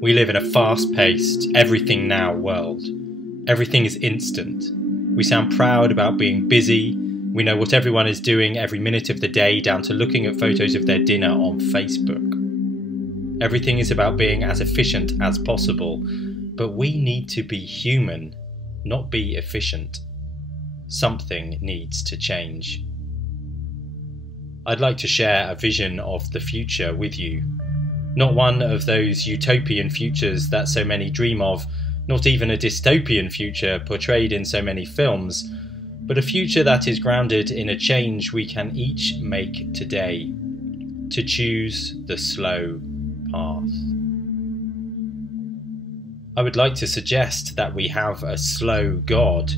We live in a fast-paced, everything now world. Everything is instant. We sound proud about being busy. We know what everyone is doing every minute of the day, down to looking at photos of their dinner on Facebook. Everything is about being as efficient as possible, but we need to be human, not be efficient. Something needs to change. I'd like to share a vision of the future with you. Not one of those utopian futures that so many dream of, not even a dystopian future portrayed in so many films, but a future that is grounded in a change we can each make today, to choose the slow path. I would like to suggest that we have a slow God,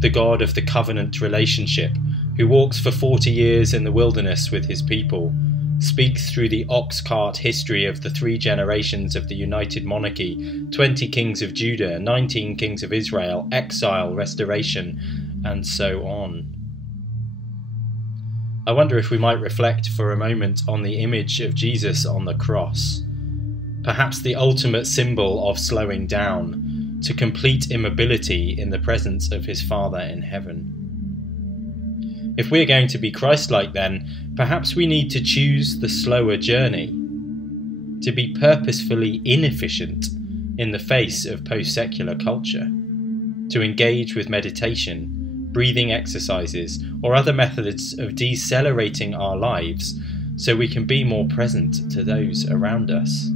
the God of the covenant relationship, who walks for 40 years in the wilderness with his people, speaks through the ox cart history of the 3 generations of the united monarchy, 20 kings of Judah, 19 kings of Israel, exile, restoration, and so on. I wonder if we might reflect for a moment on the image of Jesus on the cross, perhaps the ultimate symbol of slowing down, to complete immobility in the presence of his Father in heaven. If we're going to be Christ-like, then perhaps we need to choose the slower journey, to be purposefully inefficient in the face of post-secular culture, to engage with meditation, breathing exercises, or other methods of decelerating our lives so we can be more present to those around us,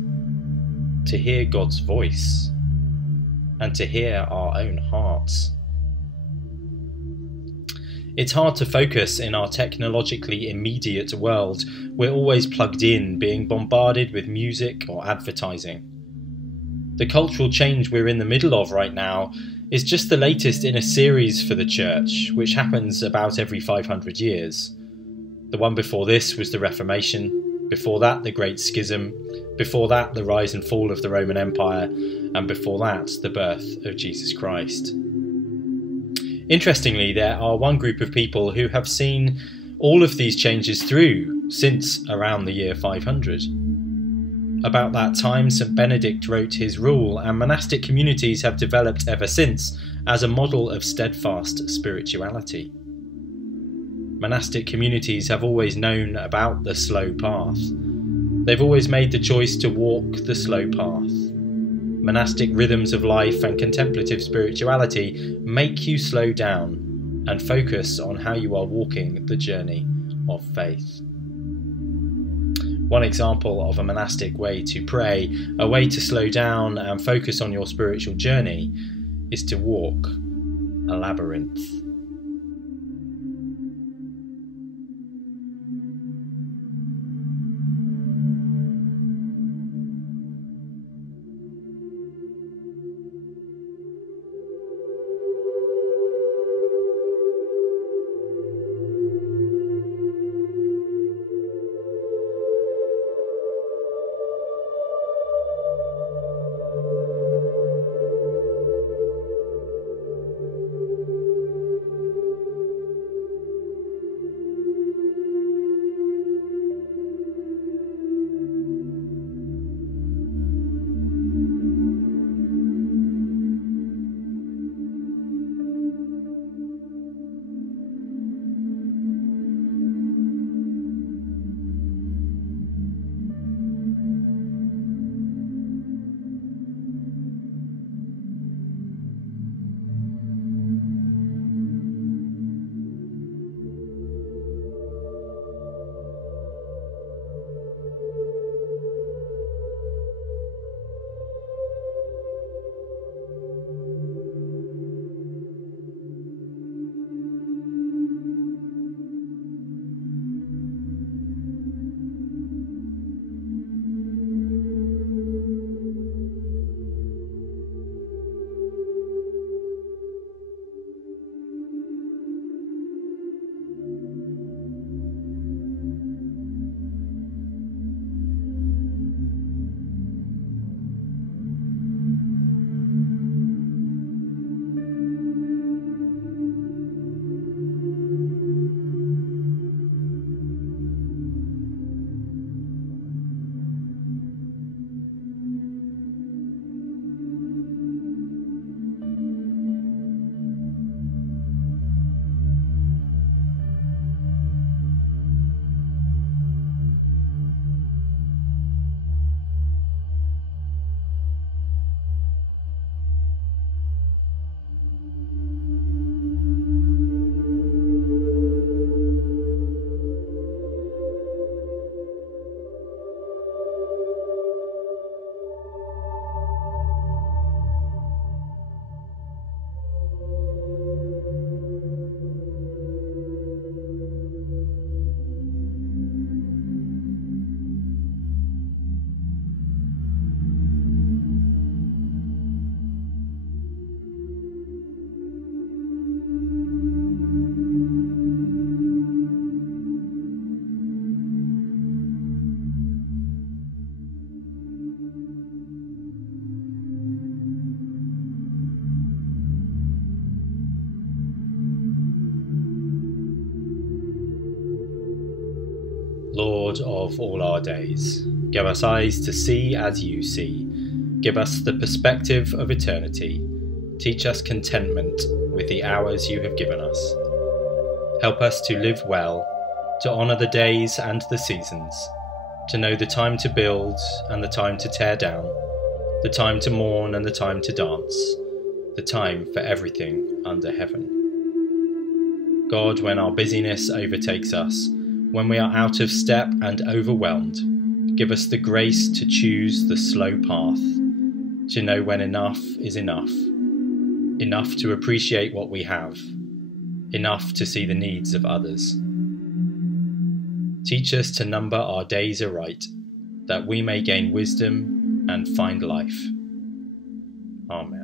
to hear God's voice, and to hear our own hearts. It's hard to focus in our technologically immediate world. We're always plugged in, being bombarded with music or advertising. The cultural change we're in the middle of right now is just the latest in a series for the church, which happens about every 500 years. The one before this was the Reformation, before that the Great Schism, before that the rise and fall of the Roman Empire, and before that the birth of Jesus Christ. Interestingly, there are one group of people who have seen all of these changes through since around the year 500. About that time, St. Benedict wrote his rule, and monastic communities have developed ever since as a model of steadfast spirituality. Monastic communities have always known about the slow path. They've always made the choice to walk the slow path. Monastic rhythms of life and contemplative spirituality make you slow down and focus on how you are walking the journey of faith. One example of a monastic way to pray, a way to slow down and focus on your spiritual journey, is to walk a labyrinth. Lord of all our days, give us eyes to see as you see. Give us the perspective of eternity. Teach us contentment with the hours you have given us. Help us to live well, to honour the days and the seasons, to know the time to build and the time to tear down, the time to mourn and the time to dance, the time for everything under heaven. God, when our busyness overtakes us, when we are out of step and overwhelmed, give us the grace to choose the slow path, to know when enough is enough, enough to appreciate what we have, enough to see the needs of others. Teach us to number our days aright, that we may gain wisdom and find life. Amen.